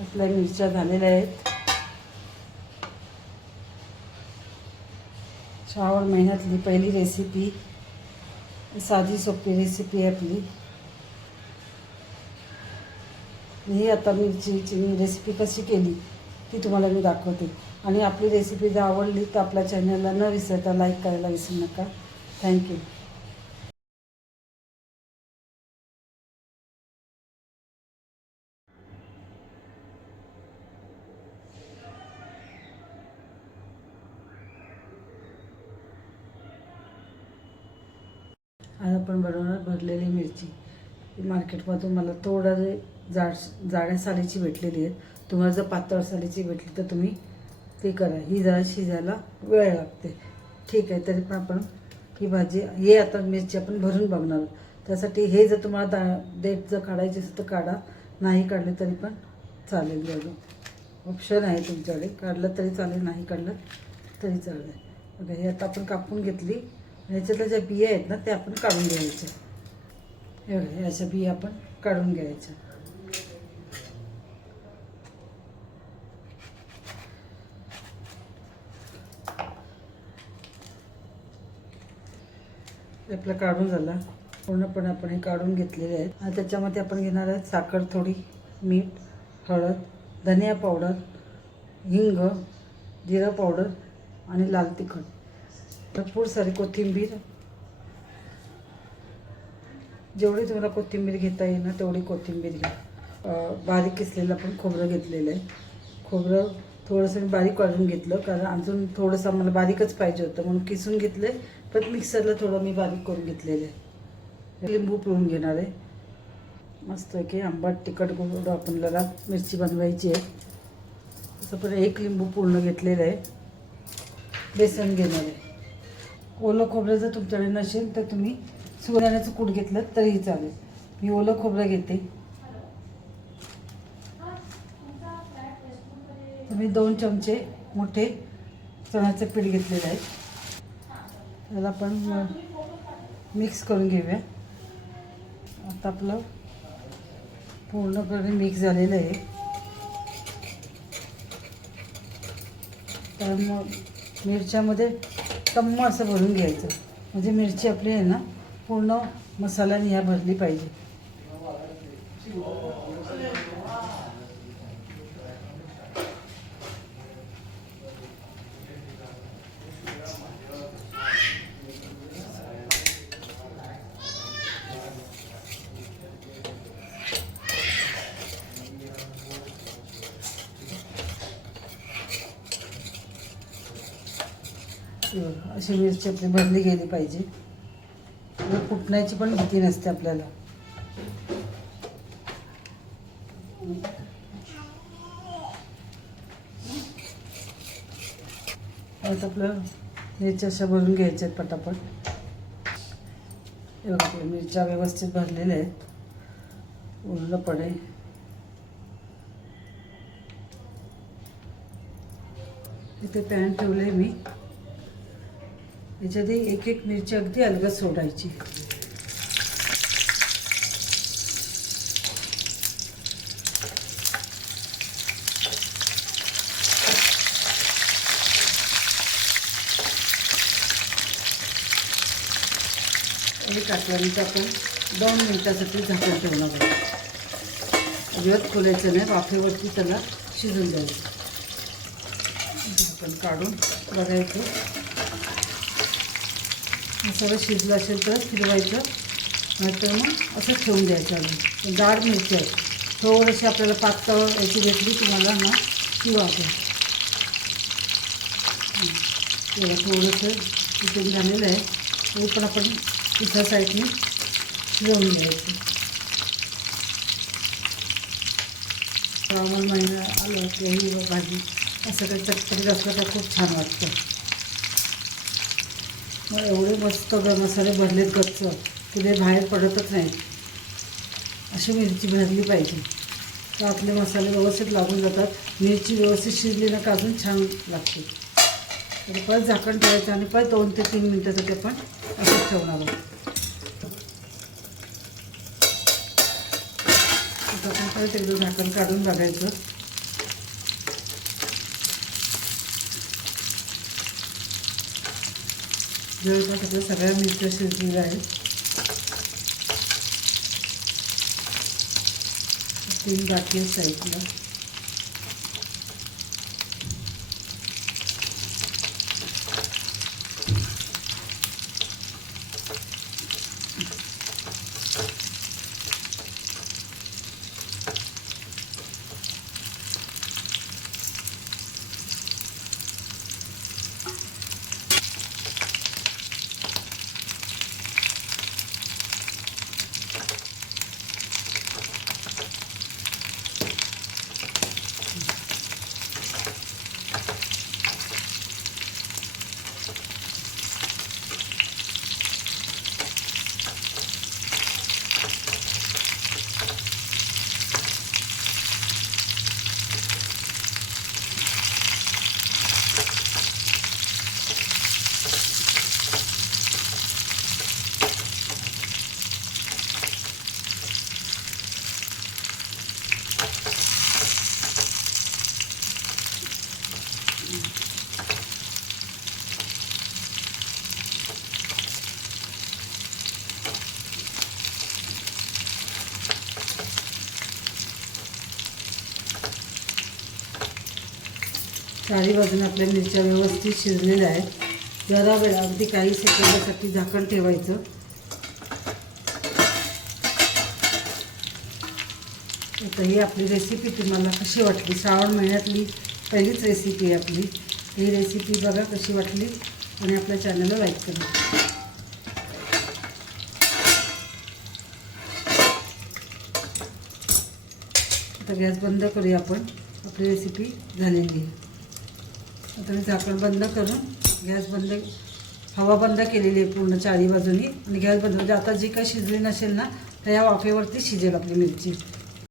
आपल्या मिरच्या झालेल्या आहेत. श्रावण महिन्यातली पहिली रेसिपी, साधी सोपी रेसिपी आहे आपली. ही आता मिरचीची मी रेसिपी कशी केली ती तुम्हाला मी दाखवते. आणि आपली रेसिपी जर आवडली तर आपल्या चॅनलला न विसरता लाईक करायला विसरू नका. थँक्यू. आज आपण बनवणार भरलेली मिरची. मार्केटमधून मला थोडं जाड्या सालीची भेटलेली आहे. तुम्हाला जर पातळ सालीची भेटली तर तुम्ही ते करा. ही जरा शिजायला वेळ लागते, ठीक आहे. तरी पण आपण ही भाजी, हे आता मिरची आपण भरून बघणार. त्यासाठी हे जर तुम्हाला देठ जर काढायची असेल तर काढा, नाही काढले तरी पण चालेल. बघा, ऑप्शन आहे तुमच्याकडे. काढलं तरी चालेल, नाही काढलं तरी चालेल. बघा, हे आता आपण कापून घेतली. ह्याच्यातल्या ज्या बिया आहेत ना त्या आपण काढून घ्यायच्या. हे अशा बिया आपण काढून घ्यायच्या. आपलं काढून झाला पूर्णपणे. आपण हे काढून घेतलेले आहेत. आणि त्याच्यामध्ये आपण घेणार आहे साखर थोडी, मीठ, हळद, धनिया पावडर, हिंग, जिरा पावडर आणि लाल तिखट. भरपूर सारी कोथिंबीर, जेवढी तुम्हाला कोथिंबीर घेता येईल ना तेवढी कोथिंबीर घ्या. बारीक किसलेलं आपण खोबरं घेतलेलं आहे. खोबरं थोडंसं मी बारीक काढून घेतलं, कारण अजून थोडंसं मला बारीकच पाहिजे होतं म्हणून किसून घेतले. पण मिक्सरला थोडं मी बारीक करून घेतलेलं आहे. लिंबू पिळून घेणार आहे. मस्त की आंबट तिखट गोड आपल्याला मिरची बनवायची आहे. तसं पण 1 लिंबू पूर्ण घेतलेलं आहे. बेसन घेणार आहे. ओलं खोबरं जर तुमच्याकडे नसेल तर तुम्ही शेंगदाण्याचं कूट घेतलं तरीही चालेल. मी ओलं खोबरं घेते. मी 2 चमचे मोठे चण्याचं पीठ घेतलेलं आहे. त्याला आपण मिक्स करून घेऊया. आता आपलं पूर्णपणे मिक्स झालेलं आहे. तर मग मिरच्यामध्ये टम्म असं भरून घ्यायचं, म्हणजे मिरची आपली आहे ना पूर्ण मसाल्याने ह्या भरली पाहिजे. अशी मिरची आपली भरली गेली पाहिजे. फुटण्याची पण भीती नसते आपल्याला. आता आपलं मिरच्या अशा भरून घ्यायच्या आहेत पटापट. आपल्या मिरच्या व्यवस्थित भरलेल्या आहेत पूर्णपणे. इथे पॅन ठेवले मी. याच्यात 1-1 मिरची अगदी अलगद सोडायची. हे टाकल्यानंतर आपण 2 मिनिटासाठी झाकण ठेवणार आहोत. अजिबात खोलायचं नाही, वाफेवरती त्याला शिजून द्यायचं. झाकण काढून बघायचं. सगळं शिजलं असेल तर फिरवायचं, नाहीतर मग असं ठेवून द्यायचं. अजून जाड मिरची आहे, थोडीशी आपल्याला पातळ याची भेटली तुम्हाला ना ती वापरा. तेव्हा थोडंसं चिकन झालेलं आहे, ते पण आपण दुसऱ्या साईडने शिजवून घ्यायचं. श्रावण महिना आलं की ही भाजी असं काही चटपटीत असलं तर खूप छान वाटतं. मग एवढे मस्त मसाले भरलेत गच्च की ते बाहेर पडतच नाही. अशी मिरची भरली पाहिजे तर आपले मसाले व्यवस्थित लागून जातात. मिरची व्यवस्थित शिजली ना का अजून छान लागते. तर परत झाकण ठेवायचं आणि परत 2 ते 3 मिनटासाठी आपण असंच ठेवणार आहोत. आता आपण परत एकदा झाकण काढून बघायचं. जवळपास आपल्या सगळ्या मिरच्या शिजलेल्या आहेत. 3 बाकी आहेत साईडला. चारी बाजूने आपल्या मिरच्या व्यवस्थित शिजलेल्या आहेत. जरा वेळ अगदी काही सेकंदासाठी झाकण ठेवायचं. आता ही आपली रेसिपी तुम्हाला कशी वाटली? श्रावण महिन्यातली पहिलीच रेसिपी आहे आपली. ही रेसिपी बघा कशी वाटली आणि आपल्या चॅनलला लाईक करा. आता गॅस बंद करूया आपण. आपली रेसिपी झालेली आहे. आता मी झाकण बंद करून गॅस बंद, हवा बंद केलेली आहे पूर्ण चारी बाजूनी आणि गॅस बंद. म्हणजे आता जी काही शिजली नसेल ना तर या वाफेवरती शिजेल आपली मिरची.